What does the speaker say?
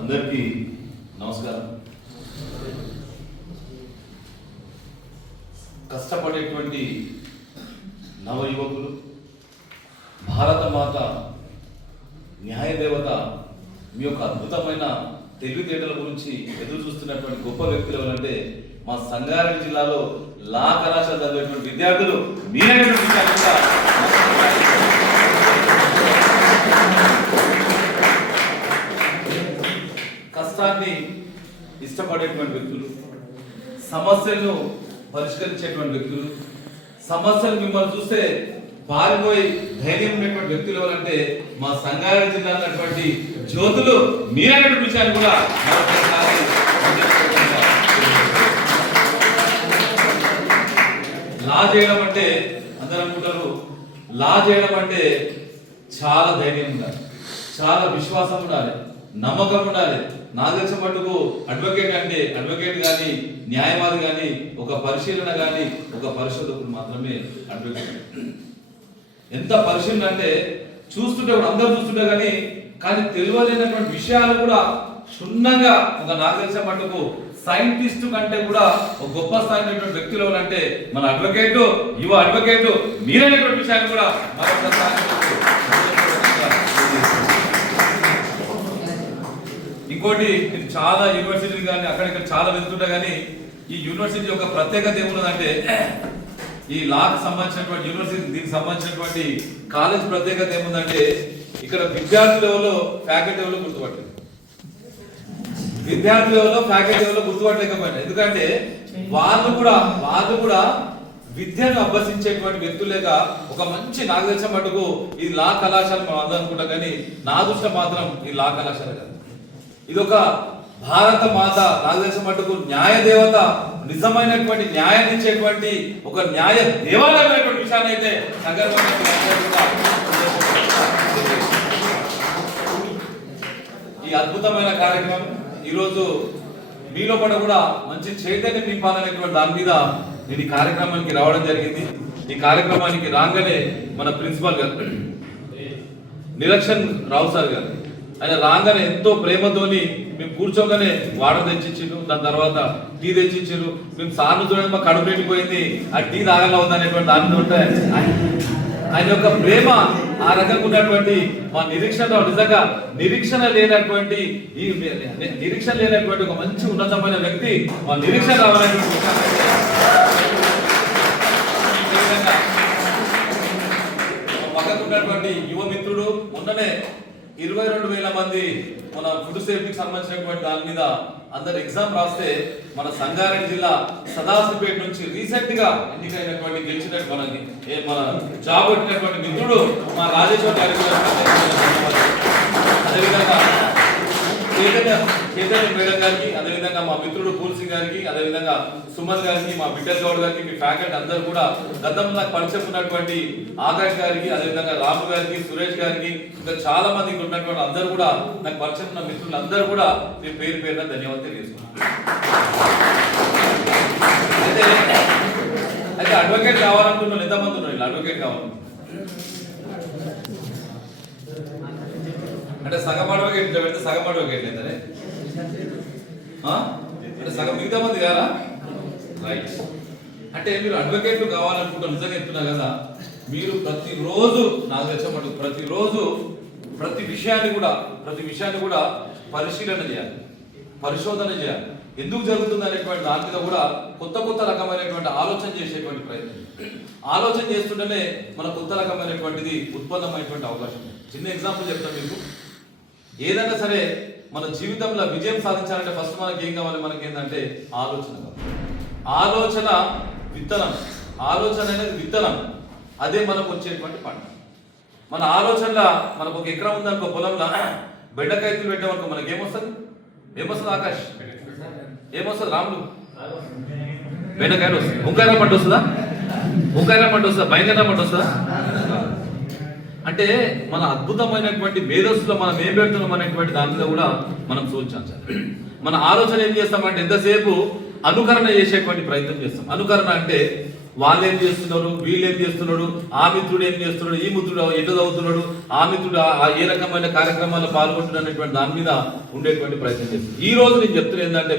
అందరికీ నమస్కారం. కష్టపడేటువంటి నవ యువకులు, భారత మాత న్యాయదేవత మీ యొక్క అద్భుతమైన తెలివితేటల గురించి ఎదురు చూస్తున్నటువంటి గొప్ప వ్యక్తులు ఎవరంటే మా సంగారెడ్డి జిల్లాలో లా కళాశాల చదివేటువంటి విద్యార్థులు మీరైనటువంటి విషయాలు కూడా కష్టాన్ని ఇష్టపడేటువంటి వ్యక్తులు, సమస్యలను పరిష్కరించేటువంటి వ్యక్తులు, సమస్యలు మిమ్మల్ని చూస్తే పారిపోయి ధైర్యం ఉండేటువంటి వ్యక్తులు ఎవరంటే మా సంగారెడ్డి జిల్లా అన్నటువంటి జ్యోతులు మీరైనటువంటి విషయాన్ని కూడా లా చేయడం అంటే అందరూ అనుకుంటారు, లా చేయడం అంటే చాలా ధైర్యం ఉండాలి, చాలా విశ్వాసం ఉండాలి, నమ్మకం ఉండాలి. నాకు తెలిసిన మటుకు అడ్వకేట్ అంటే అడ్వకేట్ కానీ న్యాయవాది కానీ ఒక పరిశీలన కానీ ఒక పరిశోధకుడు మాత్రమే అడ్వకేట్. ఎంత పరిశీలన అంటే చూస్తుంటే కూడా అందరూ చూస్తుంటే కానీ తెలియలేనటువంటి విషయాలు కూడా క్షుణ్ణంగా ఒక నాకు తెలిసిన మటుకు సైంటిస్ట్ కంటే కూడా ఒక గొప్ప స్థాయినటువంటి వ్యక్తులు ఎవరంటే మన అడ్వకేట్, యువ అడ్వకేట్ మీరైనటువంటి విషయాన్ని కూడా ఇంకోటి, నేను చాలా యూనివర్సిటీ కానీ అక్కడిక్కడ చాలా వెళ్తుంటా కానీ ఈ యూనివర్సిటీ యొక్క ప్రత్యేకత ఏమున్నదంటే ఈ లాకు సంబంధించినటువంటి యూనివర్సిటీ దీనికి సంబంధించినటువంటి కాలేజ్ ప్రత్యేకత ఏముందంటే ఇక్కడ విద్యార్థి లెవెల్లో ఫ్యాకల్టీ లెవెల్లో గుర్తుపట్టలేదు, విద్యార్థి లెవెల్లో ఫ్యాకల్టీ లెవెల్లో గుర్తుపట్టలేకపోయినా. ఎందుకంటే వాళ్ళు కూడా విద్యను అభ్యసించేటువంటి వ్యక్తులేగా ఒక మంచి నాకు తెలిసిన మటుకు ఈ లా కళాశాల మనం అందరం అనుకుంటాం కానీ నా దృష్టిలో మాత్రం ఈ లా కళాశాల కాదు, ఇది ఒక భారత మాత నాకు తెలిసిన మటుకు న్యాయ దేవత, నిజమైనటువంటి న్యాయాన్ని ఇచ్చేటువంటి ఒక న్యాయ దేవాలయమైనటువంటి విషయాన్ని అయితే ఈ అద్భుతమైన కార్యక్రమం ఈరోజు మీలో కూడా మంచి చైతన్యం నింపాలనేటువంటి దాని మీద నేను ఈ కార్యక్రమానికి రావడం జరిగింది. ఈ కార్యక్రమానికి రాగానే మన ప్రిన్సిపాల్ గారు నిరక్షన్ రావు సార్ గారు ఆయన రాగానే ఎంతో ప్రేమతోని మేము కూర్చోగానే వాటర్ తెచ్చిచ్చిండ్రు, దాని తర్వాత టీ తెచ్చిచ్చిండ్రు. మేము సార్లు చూడండి మా కడుపు నిండిపోయింది, ఆ టీ తాగల అవుతానేటువంటి దాని ఉంటే ఆయన యొక్క ప్రేమ ఆ రకంగా ఉన్నటువంటి మా నిరీక్షణ నిజంగా నిరీక్షణ లేనటువంటి ఒక మంచి ఉన్నతమైన వ్యక్తి మా నిరీక్షణ రావాలనేటువంటి పక్కకున్నటువంటి యువ మిత్రుడు మొన్ననే 22,000 మంది మన ఫుడ్ సేఫ్టీకి సంబంధించినటువంటి దాని మీద అందరు ఎగ్జామ్ రాస్తే మన సంగారెడ్డి జిల్లా సదాశివపేట నుంచి రీసెంట్ గా ఎన్నికైనటువంటి గెలిచినటువంటి మన జాబ్ పెట్టినటువంటి మిత్రుడు మా రాజేశ్వర్ గారికి, అదేవిధంగా చైతన్య మేడం గారికి, అదేవిధంగా మా మిత్రుడు పూల్ సింగ్ గారికి, అదేవిధంగా సుమన్ గారికి, మా బిడ్డల్ గౌడ్ గారికి, మీ ఫ్యాకల్టీ అందరూ కూడా గతంలో నాకు పరిచయం ఉన్నటువంటి ఆకాష్ గారికి, అదేవిధంగా రాము గారికి, సురేష్ గారికి, ఇంకా చాలా మందికి ఉన్నటువంటి అందరూ కూడా నాకు పరిచయం ఉన్న మిత్రులు అందరూ కూడా నేను పేరు పేరున ధన్యవాదాలు తెలియజేస్తున్నాను. అయితే అడ్వకేట్ కావాలనుకుంటున్నాను, ఎంతమంది ఉన్నారు ఇలా అడ్వకేట్ కావాలనుకుంటున్నారు? అంటే సగం అడ్వకేట్ పెడితే సగం అడ్వకేట్ లేదనే అంటే సగం మిగతా మంది కాదా? రైట్. అంటే మీరు అడ్వకేట్లు కావాలనుకుంటారు, నిజంగా చెప్తున్నా కదా. మీరు ప్రతిరోజు నాకు తెచ్చమటు ప్రతిరోజు ప్రతి విషయాన్ని కూడా పరిశీలన చేయాలి, పరిశోధన చేయాలి. ఎందుకు జరుగుతుంది అనేటువంటి దాని మీద కూడా కొత్త రకమైనటువంటి ఆలోచన చేసేటువంటి ప్రయత్నం, ఆలోచన చేస్తుంటేనే మన కొత్త రకమైనటువంటిది ఉత్పన్నమైనటువంటి అవకాశం. చిన్న ఎగ్జాంపుల్ చెప్తాను మీకు. ఏదైనా సరే మన జీవితంలో విజయం సాధించాలంటే ఫస్ట్ మనకి ఏం కావాలి? మనకి ఏంటంటే ఆలోచన కావాలి. ఆలోచన విత్తనం, ఆలోచన అనేది విత్తనం, అదే మనకు వచ్చేటువంటి పంట. మన ఆలోచనలో మనకు ఒక ఎకరం ఉందనుకో, పొలంలో బెండకాయలు పెట్టామనుకో మనకి ఏమొస్తుంది ఆకాష్? ఏమొస్తుంది రాములు? బెండకాయలు వస్తుంది. వంకాయ పంట వస్తుందా? భయంకర పంట వస్తుందా? అంటే మన అద్భుతమైనటువంటి మేధస్సులో మనం ఏం పెడుతున్నాం అనేటువంటి దాని మీద కూడా మనం సూచించాలి. మన ఆలోచన ఏం చేస్తామంటే ఎంతసేపు అనుకరణ చేసేటువంటి ప్రయత్నం చేస్తాం. అనుకరణ అంటే వాళ్ళు ఏం చేస్తున్నారు, వీళ్ళు ఏం చేస్తున్నాడు, ఆ మిత్రుడు ఏం చేస్తున్నాడు, ఈ మిత్రుడు ఎటు చదువుతున్నాడు, ఆ మిత్రుడు ఏ రకమైన కార్యక్రమాల్లో పాల్గొంటున్నాడు అనేటువంటి దాని మీద ఉండేటువంటి ప్రయత్నం చేస్తుంది. ఈ రోజు నేను చెప్తున్నా ఏంటంటే